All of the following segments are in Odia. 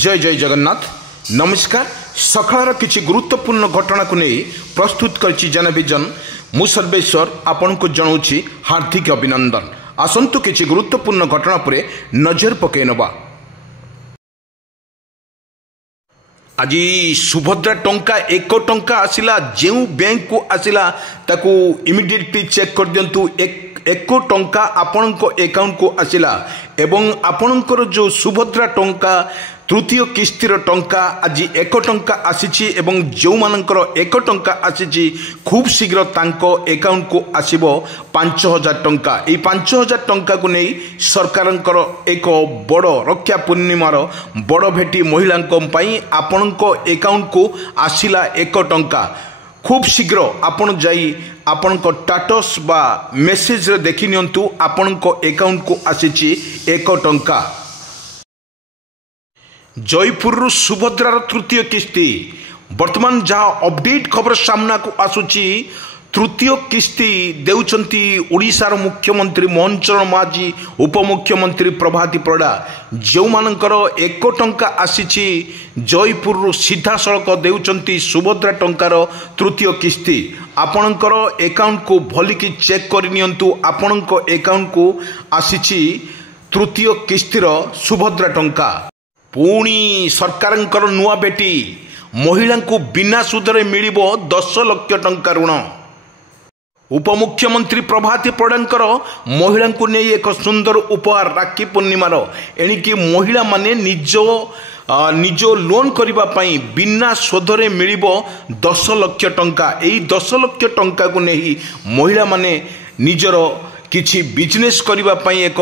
जय जय जगन्नाथ नमस्कार। सकाळ किसी गुरुत्वपूर्ण घटना को नहीं प्रस्तुत करछि जनविजन मु सर्वेश्वर आपन को जनाऊँगी हार्दिक अभिनंदन। आसंतु किसी गुरुत्वपूर्ण घटना पर नजर पकई नबा। आज सुभद्रा टंका 1 टंका आसिला जो बैंक को आसिला ताकू इमिडिएटली चेक कर दिंतु। 1 टंका आपण अकाउंट को आसिला एवं आपणकर जो सुभद्रा टंका तृतीय किस्तिर टंका आज 1 टंका आसीची एवं जो मानकर 1 टंका आसीची खूब शीघ्र तांको अकाउंट को आसीबो 5000 टंका। ये 5000 टंका को नहीं सरकारंकर एक बड़ रक्षा पूर्णिमार बड़ भेटी महिलांको पई आपणको अकाउंट को आसिला 1 टंका। खूब शीघ्र आपण जाई आपण को स्टेटस बा मेसेज रे देखि नियंतु आपण को अकाउंट को आसीची 1 टंका। जयपुर सुभद्रार तृतीय किस्ती वर्तमान जहाँ अपडेट खबर सामना को आसुची तृतीय किस्ती देउचंती ओडिशार मुख्यमंत्री मोहन चरण माझी उपमुख्यमंत्री प्रभाती परिडा जो मानकर 1 टंका आसीची जयपुर सीधा सड़क देउचंती सुभद्रा टंकार तृतीय किस्ती। आपणकर अकाउंट को भलिकी चेक कर नियंतु आपणक अकाउंट को आसीची तृतीय किस्तीर सुभद्रा टंका। पुणी सरकारंकर नुआ बेटी महिला को बिना सुधरे मिलिबो 10 लाख टंका ऋण। उपमुख्यमंत्री प्रभाती परिडांकर महिला को नहीं एक सुंदर उपहार राखी पूर्णिमार एणिकी महिला माने निज लोन करिबा पई बिना सुधरे मिलिबो 10 लाख टंका। एई 10 लाख टंका को नहीं महिला माने निजर किछि बिजनेस करिबा पई एक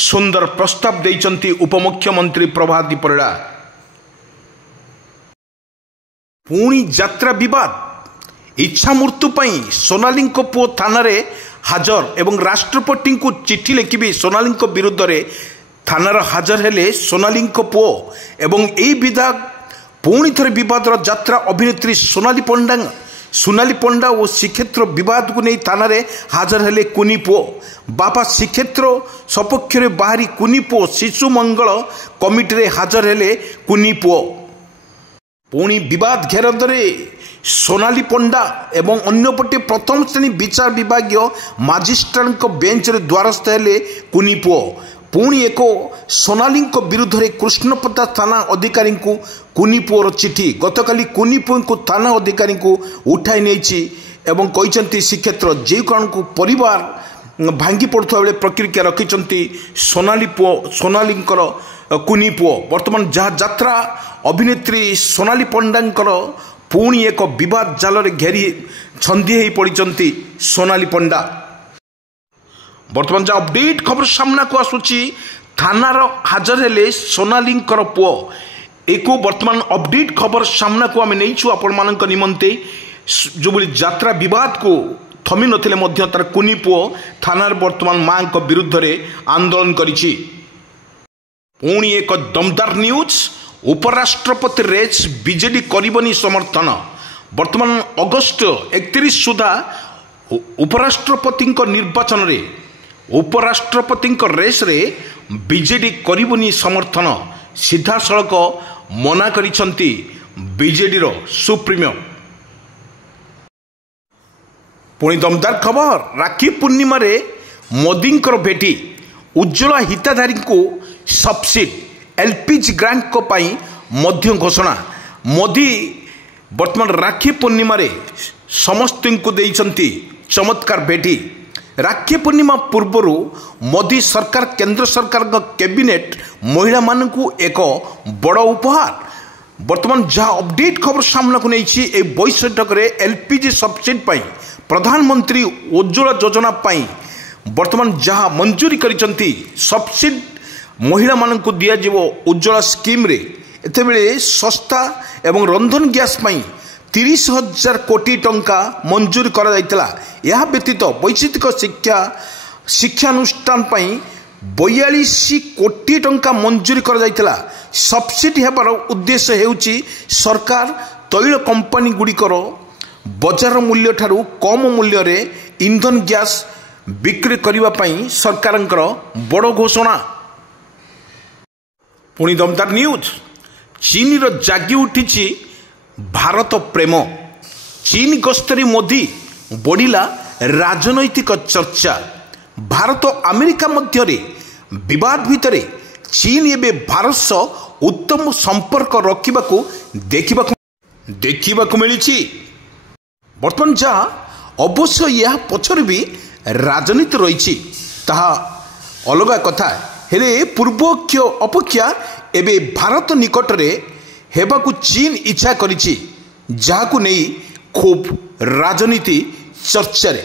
सुंदर प्रस्ताव देइचंती उपमुख्यमंत्री प्रभाती परिडा। पुणी यात्रा विवाद इच्छा मृत्यु पई सोनाली पुओ थाना रे हाजर एवं राष्ट्रपति को चिठी लिखिबी सोनाली विरुद्ध रे थानार हाजर हेले सोनाली पुओ एवं एई विवाद पुणी थरे विवाद यात्रा अभिनेत्री सोनाली पंडा और श्रीक्षेत्र विवाद को नहीं थाना रे हाजर हेले कुनी पुओ। बापा श्रीक्षेत्र सपक्ष रे बाहरी कुनी पुओ शिशु मंगल कमिटी रे हाजर हेले कुनी पुओ। पुणी विवाद घेरदरे सोनाली पंडा एवं अन्यपटे प्रथम श्रेणी विचार विभागीय माजिस्ट्रेट बेंच रे द्वारस्थ हेले कुनी पुओ। पुणी एक सोनाली विरुद्ध रे कृष्णपता थाना अधिकारी को कुनी पुओर चिठी गतकाली कुनी पुओ को थाना अधिकारी को उठाई नहीं एवं कहते श्रीक्षेत्र जे कारण को परिवार भांगी पड़ुवा बेले प्रक्रिया रखिंट सोनाली कुनी पुओ। वर्तमान जहाँ यात्रा अभिनेत्री सोनाली पंडांकर पुणी एक विवाद जाल घेरी छंदी हो पड़ती सोनाली पंडा। वर्तमान जहाँ अपडेट खबर सामना को आसूची थानार हाजर हेले सोनाली पुओ। एक वर्तमान अपडेट खबर सामना को आम नहीं आपण निमंते जो यात्रा विवाद को थमी नथिले मध्य तार कुनी पुओ थानार वर्तमान मां विरुद्ध रे आंदोलन करिछि। पुणी एक दमदार न्यूज उपराष्ट्रपति रेस बीजेडी करिबनी समर्थन। वर्तमान अगस्त 31 सुधा उपराष्ट्रपति निर्वाचन रे उपराष्ट्रपति रेस रे बीजेडी करिबनी समर्थन सीधा सड़क मना करिसंती बीजेडी रो सुप्रीमो। पुणी दमदार खबर राखी पूर्णिमा रे मोदींकर भेटी उज्ज्वला हिताधारी को सब्सिडी एलपीजी ग्रांट को पाई मध्य घोषणा। मोदी वर्तमान राखी पूर्णिमा रे समस्त को देइचंती चमत्कार भेटी। राखी पूर्णिमा पूर्वर मोदी सरकार केंद्र सरकार कैबिनेट महिला मान को एक बड़ उपहार। वर्तमान जहाँ अपडेट खबर सामना को नहीं बैठक में एलपीजी सब्सिडी पाई प्रधानमंत्री उज्ज्वला योजना पाई वर्तमान जहाँ मंजूरी करिसंती सब्सिडी महिला मान को दिया उज्ज्वला स्कीम रे एते बेले सस्ता एवं रंधन गैस पाई 30,000 कोटी टंका मंजूरी करा जायतिला। यह व्यतीत वैश्विक शिक्षानुष्ठान पाई 42 कोटी टंका मंजूरी करा जायतिला। सब्सिडी हेबार उद्देश्य हेउची सरकार तैल कंपनी गुड़िकर बजार मूल्य ठारू कम मूल्य रे इंधन गैस बिक्री करिबा पाई सरकारंकर बड़ घोषणा। पुणी दमदार न्यूज ଚୀନର ଜାଗି ଉଠିଛି ଭାରତ ପ୍ରେମ। ଚୀନ ଗସ୍ତରେ ମୋଦି ବଢ଼ିଲା ରାଜନୈତିକ ଚର୍ଚ୍ଚା। ଭାରତ ଆମେରିକା ମଧ୍ୟରେ ବିବାଦ ଭିତରେ ଚୀନ ଏବେ ଭାରତ ସହ ଉତ୍ତମ ସମ୍ପର୍କ ରଖିବାକୁ ଦେଖିବାକୁ ମିଳିଛି। ବର୍ତ୍ତମାନ ଯାହା ଅବଶ୍ୟ ଏହା ପଛରେ ବି ରାଜନୀତି ରହିଛି, ତାହା ଅଲଗା କଥା। ହେଲେ ପୂର୍ବ ଅପେକ୍ଷା ଏବେ ଭାରତ ନିକଟରେ ହେବାକୁ ଚୀନ ଇଚ୍ଛା କରିଛି, ଯାହାକୁ ନେଇ ଖୁବ୍ ରାଜନୀତି ଚର୍ଚ୍ଚାରେ।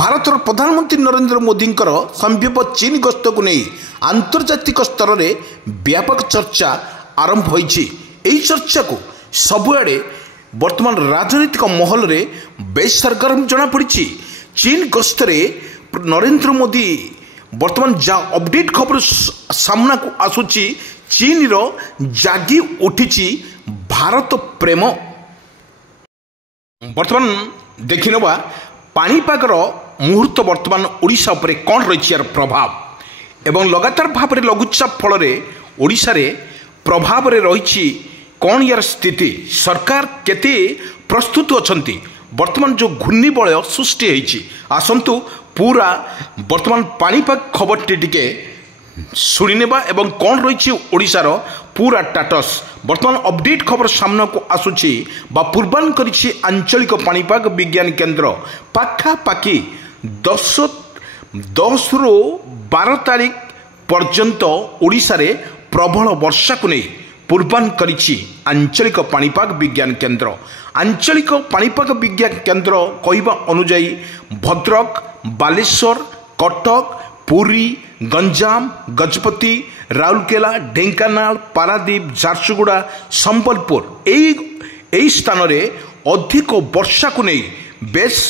ଭାରତର ପ୍ରଧାନମନ୍ତ୍ରୀ ନରେନ୍ଦ୍ର ମୋଦିଙ୍କର ସମ୍ଭାବ୍ୟ ଚୀନ ଗସ୍ତକୁ ନେଇ ଆନ୍ତର୍ଜାତିକ ସ୍ତରରେ ବ୍ୟାପକ ଚର୍ଚ୍ଚା ଆରମ୍ଭ ହୋଇଛି। ଏହି ଚର୍ଚ୍ଚାକୁ ସବୁଆଡ଼େ ବର୍ତ୍ତମାନ ରାଜନୈତିକ ମହଲରେ ବେଶ୍ ସରଗରମ ଜଣାପଡ଼ିଛି। ଚୀନ ଗସ୍ତରେ ନରେନ୍ଦ୍ର ମୋଦି ବର୍ତ୍ତମାନ ଯାହା ଅପଡେଟ୍ ଖବର ସାମ୍ନାକୁ ଆସୁଛି, ଚୀନର ଜାଗି ଉଠିଛି ଭାରତ ପ୍ରେମ। ବର୍ତ୍ତମାନ ଦେଖିନେବା ପାଣିପାଗର ମୁହୂର୍ତ୍ତ ବର୍ତ୍ତମାନ ଓଡ଼ିଶା ଉପରେ କ'ଣ ରହିଛି ଏହାର ପ୍ରଭାବ, ଏବଂ ଲଗାତାର ଭାବରେ ଲଘୁଚାପ ଫଳରେ ଓଡ଼ିଶାରେ ପ୍ରଭାବରେ ରହିଛି କ'ଣ ଏହାର ସ୍ଥିତି, ସରକାର କେତେ ପ୍ରସ୍ତୁତ ଅଛନ୍ତି। ବର୍ତ୍ତମାନ ଯେଉଁ ଘୂର୍ଣ୍ଣିବଳୟ ସୃଷ୍ଟି ହୋଇଛି, ଆସନ୍ତୁ ପୁରା ବର୍ତ୍ତମାନ ପାଣିପାଗ ଖବରଟି ଟିକେ ଶୁଣିନେବା ଏବଂ କ'ଣ ରହିଛି ଓଡ଼ିଶାର ପୁରା ଷ୍ଟାଟସ୍। ବର୍ତ୍ତମାନ ଅପଡେଟ୍ ଖବର ସାମ୍ନାକୁ ଆସୁଛି ବା ପୂର୍ବାନୁମାନ କରିଛି ଆଞ୍ଚଳିକ ପାଣିପାଗ ବିଜ୍ଞାନ କେନ୍ଦ୍ର। ପାଖାପାଖି 10ରୁ 12 ତାରିଖ ପର୍ଯ୍ୟନ୍ତ ଓଡ଼ିଶାରେ ପ୍ରବଳ ବର୍ଷାକୁ ନେଇ ପୂର୍ବାନୁମାନ କରିଛି ଆଞ୍ଚଳିକ ପାଣିପାଗ ବିଜ୍ଞାନ କେନ୍ଦ୍ର। ଆଞ୍ଚଳିକ ପାଣିପାଗ ବିଜ୍ଞାନ କେନ୍ଦ୍ର କହିବା ଅନୁଯାୟୀ ଭଦ୍ରକ, ବାଲେଶ୍ୱର, କଟକ, ପୁରୀ, ଗଞ୍ଜାମ, ଗଜପତି, ରାଉରକେଲା, ଢେଙ୍କାନାଳ, ପାରାଦୀପ, ଝାରସୁଗୁଡ଼ା, ସମ୍ବଲପୁର ଏହି ସ୍ଥାନରେ ଅଧିକ ବର୍ଷାକୁ ନେଇ ବେଶ୍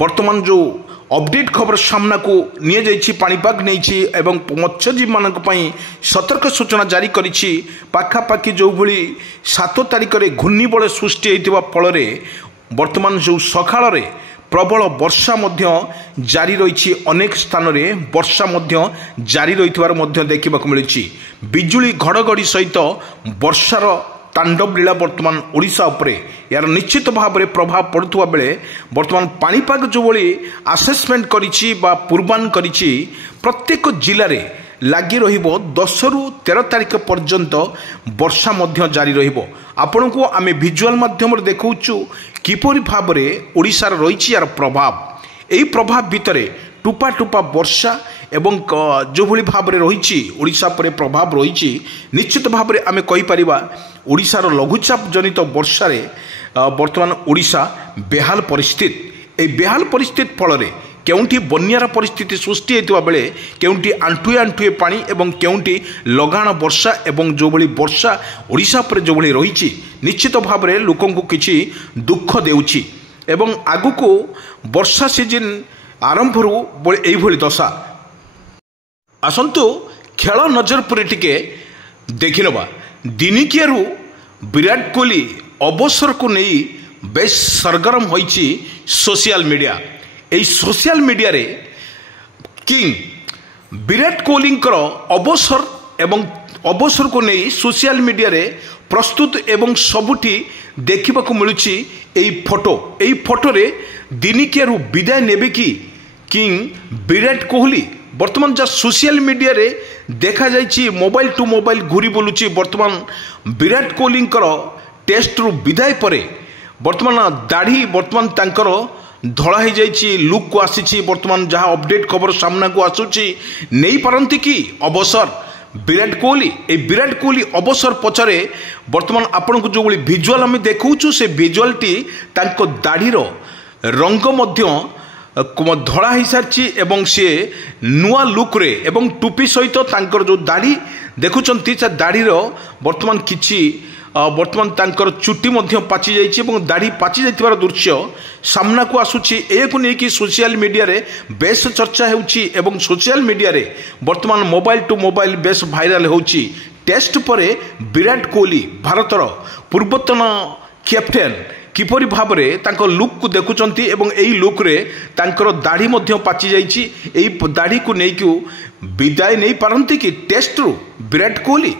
ବର୍ତ୍ତମାନ ଯେଉଁ ଅପଡେଟ୍ ଖବର ସାମ୍ନାକୁ ନିଆଯାଇଛି ପାଣିପାଗ ନେଇଛି ଏବଂ ମତ୍ସ୍ୟଜୀବୀମାନଙ୍କ ପାଇଁ ସତର୍କ ସୂଚନା ଜାରି କରିଛି। ପାଖାପାଖି ଯେଉଁଭଳି 7 ତାରିଖରେ ଘୂର୍ଣ୍ଣିବଳୟ ସୃଷ୍ଟି ହୋଇଥିବା ଫଳରେ ବର୍ତ୍ତମାନ ଯେଉଁ ସକାଳରେ ପ୍ରବଳ ବର୍ଷା ମଧ୍ୟ ଜାରି ରହିଛି, ଅନେକ ସ୍ଥାନରେ ବର୍ଷା ମଧ୍ୟ ଜାରି ରହିଥିବାର ମଧ୍ୟ ଦେଖିବାକୁ ମିଳୁଛି। ବିଜୁଳି ଘଡ଼ଘଡ଼ି ସହିତ ବର୍ଷାର ତାଣ୍ଡବ ଲୀଳା ବର୍ତ୍ତମାନ ଓଡ଼ିଶା ଉପରେ ଏହାର ନିଶ୍ଚିତ ଭାବରେ ପ୍ରଭାବ ପଡ଼ୁଥିବା ବେଳେ ବର୍ତ୍ତମାନ ପାଣିପାଗ ଯେଉଁଭଳି ଆସେସମେଣ୍ଟ କରିଛି ବା ପୂର୍ବାନୁମାନ କରିଛି, ପ୍ରତ୍ୟେକ ଜିଲ୍ଲାରେ ଲାଗି ରହିବ 10ରୁ 13 ତାରିଖ ପର୍ଯ୍ୟନ୍ତ ବର୍ଷା ମଧ୍ୟ ଜାରି ରହିବ। ଆପଣଙ୍କୁ ଆମେ ଭିଜୁଆଲ ମାଧ୍ୟମରେ ଦେଖାଉଛୁ କିପରି ଭାବରେ ଓଡ଼ିଶାର ରହିଛି ଏହାର ପ୍ରଭାବ। ଏହି ପ୍ରଭାବ ଭିତରେ ଟୁପା ଟୁପା ବର୍ଷା ଏବଂ ଯେଉଁଭଳି ଭାବରେ ରହିଛି ଓଡ଼ିଶା ଉପରେ ପ୍ରଭାବ ରହିଛି, ନିଶ୍ଚିତ ଭାବରେ ଆମେ କହିପାରିବା ଓଡ଼ିଶାର ଲଘୁଚାପ ଜନିତ ବର୍ଷାରେ ବର୍ତ୍ତମାନ ଓଡ଼ିଶା ବେହାଲ ପରିସ୍ଥିତି। ଏହି ବେହାଲ ପରିସ୍ଥିତି ଫଳରେ କେଉଁଠି ବନ୍ୟାର ପରିସ୍ଥିତି ସୃଷ୍ଟି ହୋଇଥିବା ବେଳେ କେଉଁଠି ଆଣ୍ଠୁଏ ଆଣ୍ଠୁଏ ପାଣି ଏବଂ କେଉଁଠି ଲଗାଣ ବର୍ଷା ଏବଂ ଯେଉଁଭଳି ବର୍ଷା ଓଡ଼ିଶା ଉପରେ ଯେଉଁଭଳି ରହିଛି, ନିଶ୍ଚିତ ଭାବରେ ଲୋକଙ୍କୁ କିଛି ଦୁଃଖ ଦେଉଛି ଏବଂ ଆଗକୁ ବର୍ଷା ସିଜିନ୍ ଆରମ୍ଭରୁ ଏଇଭଳି ଦଶା। ଆସନ୍ତୁ ଖେଳ ନଜର ପରେ ଟିକେ ଦେଖିନେବା। ଦିନିକିଆରୁ ବିରାଟ କୋହଲି ଅବସରକୁ ନେଇ ବେଶ୍ ସରଗରମ ହୋଇଛି ସୋସିଆଲ ମିଡ଼ିଆ। ଏହି ସୋସିଆଲ ମିଡ଼ିଆରେ କିଙ୍ଗ ବିରାଟ କୋହଲିଙ୍କର ଅବସର ଏବଂ ଅବସରକୁ ନେଇ ସୋସିଆଲ ମିଡ଼ିଆରେ ପ୍ରସ୍ତୁତ ଏବଂ ସବୁଠି ଦେଖିବାକୁ ମିଳୁଛି ଏହି ଫଟୋ। ଏହି ଫଟୋରେ ଦିନିକିଆରୁ ବିଦାୟ ନେବେ କି କିଙ୍ଗ ବିରାଟ କୋହଲି। ବର୍ତ୍ତମାନ ଯାହା ସୋସିଆଲ ମିଡ଼ିଆରେ ଦେଖାଯାଇଛି, ମୋବାଇଲ ଟୁ ମୋବାଇଲ ଘୁରି ବୁଲୁଛି। ବର୍ତ୍ତମାନ ବିରାଟ କୋହଲିଙ୍କର ଟେଷ୍ଟରୁ ବିଦାୟ ପରେ ବର୍ତ୍ତମାନ ଦାଢ଼ି ବର୍ତ୍ତମାନ ତାଙ୍କର ଧଳା ହୋଇଯାଇଛି, ଲୁକ୍କୁ ଆସିଛି। ବର୍ତ୍ତମାନ ଯାହା ଅପଡେଟ୍ ଖବର ସାମ୍ନାକୁ ଆସୁଛି, ନେଇପାରନ୍ତି କି ଅବସର ବିରାଟ କୋହଲି। এই ବିରାଟ କୋହଲି ଅବସର ପଛରେ ବର୍ତ୍ତମାନ ଆପଣଙ୍କୁ ଯେଉଁଭଳି ଭିଜୁଆଲ ଆମେ ଦେଖାଉଛୁ, ସେ ଭିଜୁଆଲଟି ତାଙ୍କ ଦାଢ଼ିର ରଙ୍ଗ ମଧ୍ୟ ଧଳା ହୋଇସାରିଛି ଏବଂ ସିଏ ନୂଆ ଲୁକ୍ରେ ଏବଂ ଟୁପି ସହିତ ତାଙ୍କର ଯେଉଁ ଦାଢ଼ି ଦେଖୁଛନ୍ତି, ସେ ଦାଢ଼ିର ବର୍ତ୍ତମାନ କିଛି ବର୍ତ୍ତମାନ ତାଙ୍କର ଚୁଟି ମଧ୍ୟ ପାଚି ଯାଇଛି ଏବଂ ଦାଢ଼ି ପାଚି ଯାଇଥିବାର ଦୃଶ୍ୟ ସାମ୍ନାକୁ ଆସୁଛି। ଏହାକୁ ନେଇକି ସୋସିଆଲ ମିଡ଼ିଆରେ ବେଶ୍ ଚର୍ଚ୍ଚା ହେଉଛି ଏବଂ ସୋସିଆଲ ମିଡ଼ିଆରେ ବର୍ତ୍ତମାନ ମୋବାଇଲ ଟୁ ମୋବାଇଲ ବେଶ୍ ଭାଇରାଲ ହେଉଛି। ଟେଷ୍ଟ ପରେ ବିରାଟ କୋହଲି ଭାରତର ପୂର୍ବତନ କ୍ୟାପ୍ଟେନ୍ କିପରି ଭାବରେ ତାଙ୍କ ଲୁକ୍କୁ ଦେଖୁଛନ୍ତି ଏବଂ ଏହି ଲୁକ୍ରେ ତାଙ୍କର ଦାଢ଼ି ମଧ୍ୟ ପାଚି ଯାଇଛି। ଏହି ଦାଢ଼ିକୁ ନେଇକି ବିଦାୟ ନେଇପାରନ୍ତି କି ଟେଷ୍ଟରୁ ବିରାଟ କୋହଲି।